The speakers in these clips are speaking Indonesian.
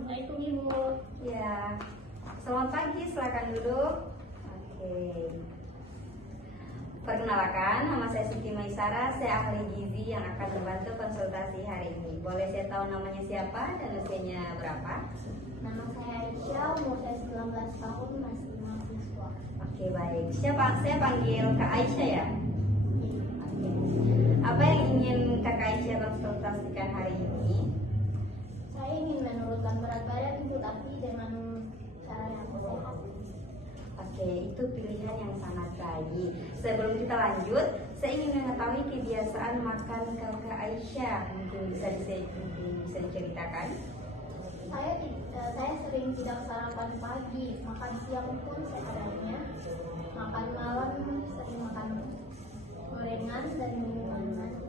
Assalamualaikum Ibu. Ya, selamat pagi, silakan duduk. Oke. Perkenalkan, nama saya Siti Maisara, saya ahli gizi yang akan membantu konsultasi hari ini. Boleh saya tahu namanya siapa dan usianya berapa? Nama saya Aisyah, umur saya 19 tahun, masih mahasiswa. Oke, baik. Saya panggil Kak Aisyah ya? Oke. Apa yang ingin Kak Aisyah konsultasikan hari ini? Saya ingin menurunkan berat badan Ibu, tapi dengan cara yang sehat. Oke, itu pilihan yang sangat baik. Sebelum kita lanjut, saya ingin mengetahui kebiasaan makan Kakak Aisyah. Mungkin bisa diceritakan? Saya sering tidak sarapan pagi, makan siang pun seadanya, makan malam sering makan gorengan dan minuman manis.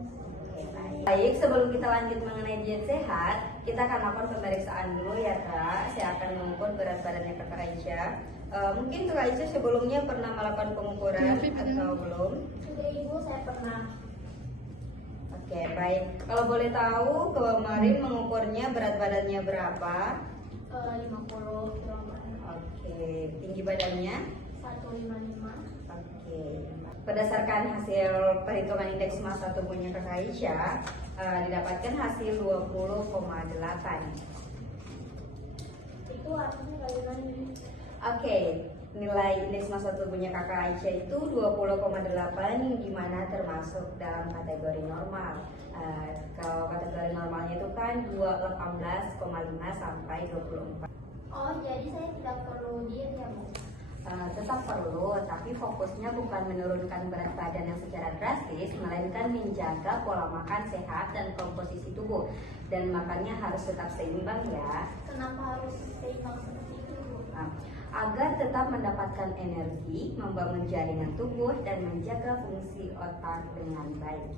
Baik, sebelum kita lanjut mengenai diet sehat, kita akan melakukan pemeriksaan dulu ya Kak. Saya akan mengukur berat badannya Kakak Aisyah. Mungkin Kakak Aisyah sebelumnya pernah melakukan pengukuran atau belum? Sudah Ibu, saya pernah. Oke, baik. Kalau boleh tahu kemarin mengukurnya berat badannya berapa? 50 kg. Oke, tinggi badannya? 155. Oke. Berdasarkan hasil perhitungan indeks massa tubuhnya Kakak Aisyah, didapatkan hasil 20,8. Itu artinya bagaimana ini? Oke, nilai indeks massa tubuhnya Kakak Aisyah itu 20,8, di mana termasuk dalam kategori normal. Kalau kategori normalnya itu kan 18,5 sampai 24. Oh, jadi saya tidak perlu diet ya Bu? Tetap perlu, tapi fokusnya bukan menurunkan berat badan yang secara drastis, melainkan menjaga pola makan sehat dan komposisi tubuh. Dan makannya harus tetap seimbang ya. Kenapa harus seimbang seperti itu Bu? Agar tetap mendapatkan energi, membangun jaringan tubuh, dan menjaga fungsi otak dengan baik.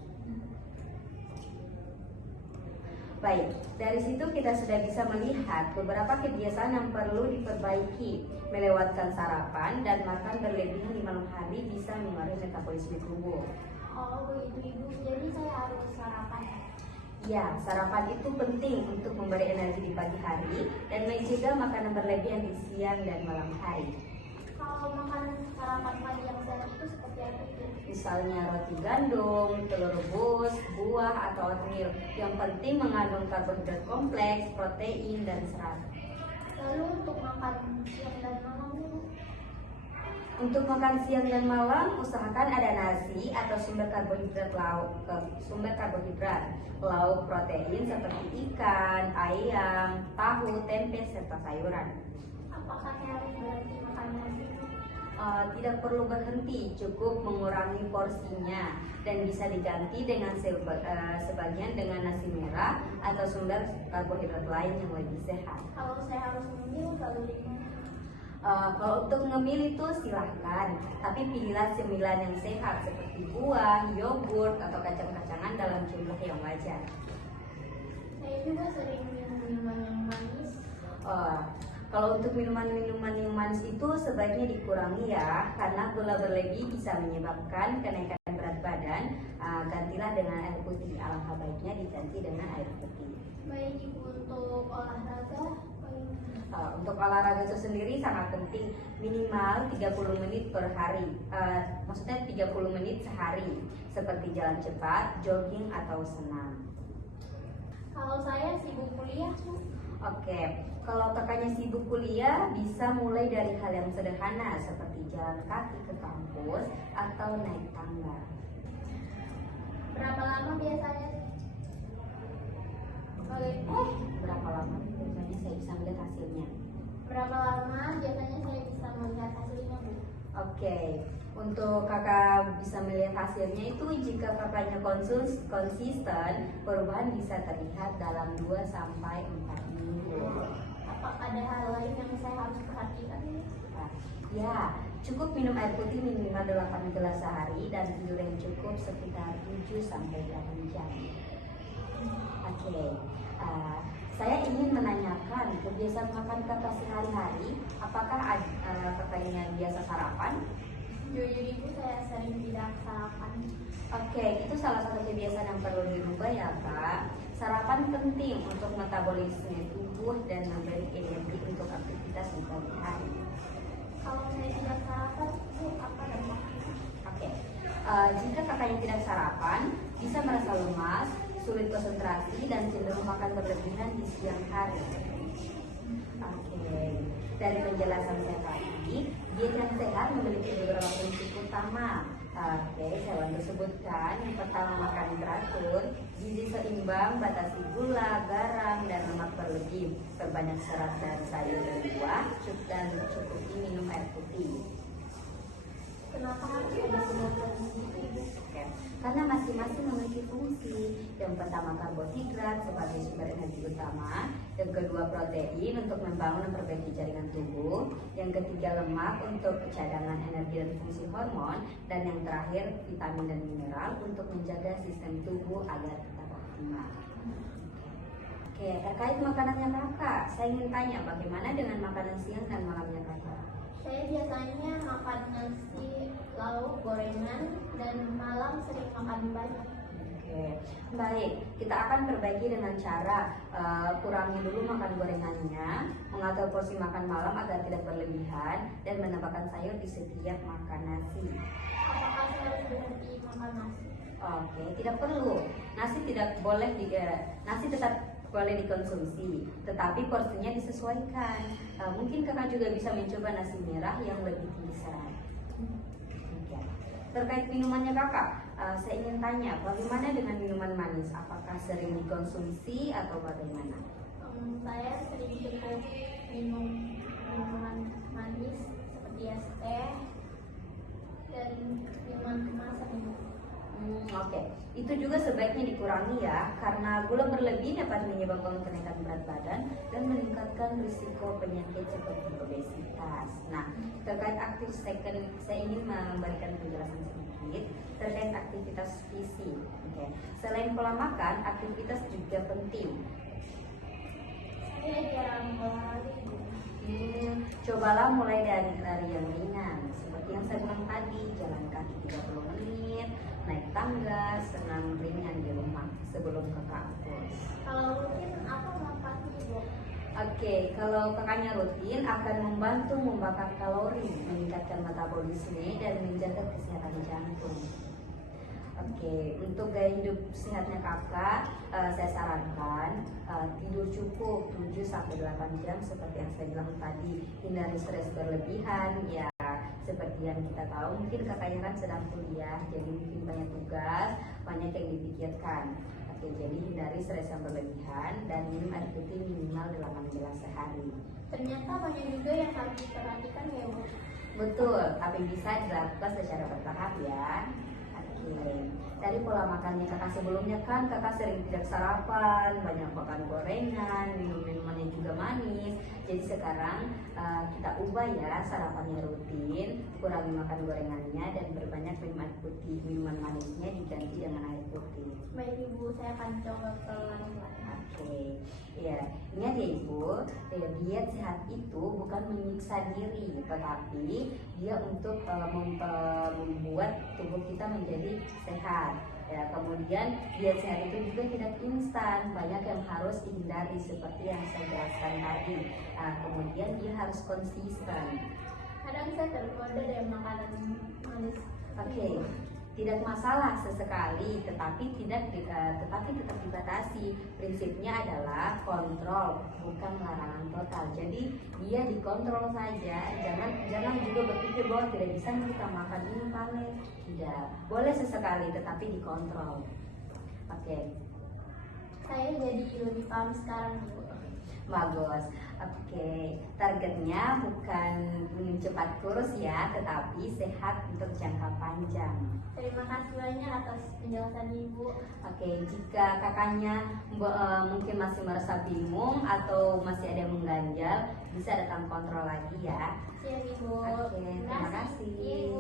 Baik, dari situ kita sudah bisa melihat beberapa kebiasaan yang perlu diperbaiki. Melewatkan sarapan dan makan berlebihan di malam hari bisa mengaruhi metabolisme tubuh. Oh begitu Ibu, jadi saya harus sarapan. Ya, sarapan itu penting untuk memberi energi di pagi hari dan mencegah makanan berlebihan di siang dan malam hari. Kalau makan sarapan pagi yang sehat itu seperti apa itu? Misalnya roti gandum, telur rebus, buah, atau oatmeal. Yang penting mengandung karbohidrat kompleks, protein, dan serat. Lalu untuk makan siang dan malam Bu? Untuk makan siang dan malam, usahakan ada nasi atau sumber karbohidrat lauk protein seperti ikan, ayam, tahu, tempe, serta sayuran. Apakah saya harus berhenti makan nasi? Tidak perlu berhenti, cukup mengurangi porsinya dan bisa diganti dengan sebagian dengan nasi merah atau sumber karbohidrat lain yang lebih sehat. Kalau saya harus memilih kalorinya? Kalau untuk ngemil itu silahkan, tapi pilihlah cemilan yang sehat seperti buah, yogurt, atau kacang-kacangan dalam jumlah yang wajar. Saya juga sering minum minuman yang manis. Kalau untuk minuman-minuman yang manis itu sebaiknya dikurangi ya, karena gula berlebih bisa menyebabkan kenaikan berat badan. Gantilah dengan air putih. Alangkah baiknya diganti dengan air putih. Baik Ibu, untuk olahraga? Untuk olahraga itu sendiri sangat penting, minimal 30 menit per hari. Maksudnya 30 menit sehari, seperti jalan cepat, jogging, atau senam. Kalau saya sibuk kuliah Bu? Oke, kalau kakaknya sibuk kuliah, bisa mulai dari hal yang sederhana seperti jalan kaki ke kampus atau naik tangga. Berapa lama biasanya? Berapa lama biasanya saya bisa melihat hasilnya? Berapa lama biasanya saya bisa melihat hasilnya Bu? Oke, untuk kakak bisa melihat hasilnya itu jika kakaknya konsisten, perubahan bisa terlihat dalam 2-4 minggu. Apakah ada hal lain yang saya harus perhatikan? Ya, cukup minum air putih minimal 8 gelas sehari dan tidur yang cukup sekitar 7-8 jam. Oke, saya ingin menanyakan kebiasaan makan kakak sehari-hari. Apakah kakaknya biasa sarapan? Jujur Ibu, saya sering tidak sarapan. Oke, itu salah satu kebiasaan yang perlu dirubah ya Kak. Sarapan penting untuk metabolisme tubuh dan memberi energi untuk aktivitas di pagi hari. Kalau saya tidak sarapan, itu apa dampaknya? Oke, jika kakaknya tidak sarapan, bisa merasa lemas, sulit konsentrasi, dan cenderung makan berlebihan di siang hari. Oke, dari penjelasan saya tadi, diet yang sehat memiliki beberapa prinsip utama. Oke, saya bantu sebutkan. Yang pertama, makan teratur, gizi seimbang, batasi gula, garam, dan lemak berlebih, perbanyak serat dan sayur dan buah, dan cukupi minum air putih. Kenapa harus ada fungsi itu? Oke, karena masing-masing memiliki fungsi. Yang pertama karbohidrat sebagai sumber energi utama, yang kedua protein untuk membangun dan memperbaiki jaringan tubuh, yang ketiga lemak untuk cadangan energi dan fungsi hormon, dan yang terakhir vitamin dan mineral untuk menjaga sistem tubuh agar tetap optimal. Oke, terkait makanannya kakak, saya ingin tanya bagaimana dengan makanan siang dan malamnya kakak? Saya biasanya makan nasi, lauk, gorengan, dan malam sering makan banyak. Oke, baik. Kita akan perbaiki dengan cara kurangi dulu makan gorengannya, mengatur porsi makan malam agar tidak berlebihan, dan menambahkan sayur di setiap makan nasi. Apakah saya harus berhenti makan nasi? Oke, tidak perlu. Nasi tidak boleh nasi tetap boleh dikonsumsi, tetapi porsinya disesuaikan. Mungkin kakak juga bisa mencoba nasi merah yang lebih tinggi serat. Oke. Terkait minumannya kakak, saya ingin tanya bagaimana dengan minuman manis? Apakah sering dikonsumsi atau bagaimana? Saya sering cukup minum minuman manis seperti es teh dan minuman kemasan ini. Oke, itu juga sebaiknya dikurangi ya, karena gula berlebih dapat menyebabkan kenaikan berat badan dan meningkatkan risiko penyakit seperti obesitas. Nah, terkait aktif second, saya ingin memberikan penjelasan sedikit terkait aktivitas fisik. Oke, selain pola makan, aktivitas juga penting. Saya jarang olahraga. Cobalah mulai dari lari yang ringan, seperti yang saya bilang tadi, jalan kaki 30 menit, naik tangga, senam ringan di rumah sebelum ke kampus. Kalau rutin apa manfaatnya, Bu? Oke, kalau kakaknya rutin akan membantu membakar kalori, meningkatkan metabolisme, dan menjaga kesehatan jantung. Oke, untuk gaya hidup sehatnya kakak, saya sarankan tidur cukup 7-8 jam seperti yang saya bilang tadi. Hindari stres berlebihan, ya seperti yang kita tahu mungkin kakaknya kan sedang kuliah, jadi mungkin banyak tugas, banyak yang dipikirkan. Oke, jadi hindari stres yang berlebihan dan minum air putih minimal 8 gelas sehari. Ternyata banyak juga yang harus diperhatikan ya, Bu. Betul, tapi bisa dilakukan secara bertahap ya. Oke, dari pola makannya kakak sebelumnya kan kakak sering tidak sarapan, banyak makan gorengan, minum-minumannya juga manis. Jadi sekarang kita ubah ya, sarapannya rutin, kurangi makan gorengannya, dan berbanyak minum air putih. Minuman manisnya diganti dengan air putih. Baik Ibu, saya akan coba pelan-pelan. Oke, ya ingat ya Ibu, diet sehat itu bukan menyiksa diri, tetapi dia untuk membuat tubuh kita menjadi sehat. Ya, kemudian diet sehat itu juga tidak instan, banyak yang harus dihindari seperti yang saya jelaskan tadi. Nah, kemudian dia harus konsisten. Kadang saya tergoda dari makanan manis. Oke, tidak masalah sesekali, tetapi tetap dibatasi. Prinsipnya adalah kontrol, bukan larangan total. Jadi dia dikontrol saja. Jangan juga berpikir bahwa tidak bisa kita makan ini paling. Tidak, boleh sesekali, tetapi dikontrol. Oke. Saya jadi lebih paham sekarang, Bu. Bagus. Oke, targetnya bukan cepat kurus ya, tetapi sehat untuk jangka panjang. Terima kasih banyak atas penjelasan Ibu. Oke, jika kakaknya mungkin masih merasa bingung atau masih ada yang mengganjal, bisa datang kontrol lagi ya. Siap Ibu. Oke, terima kasih.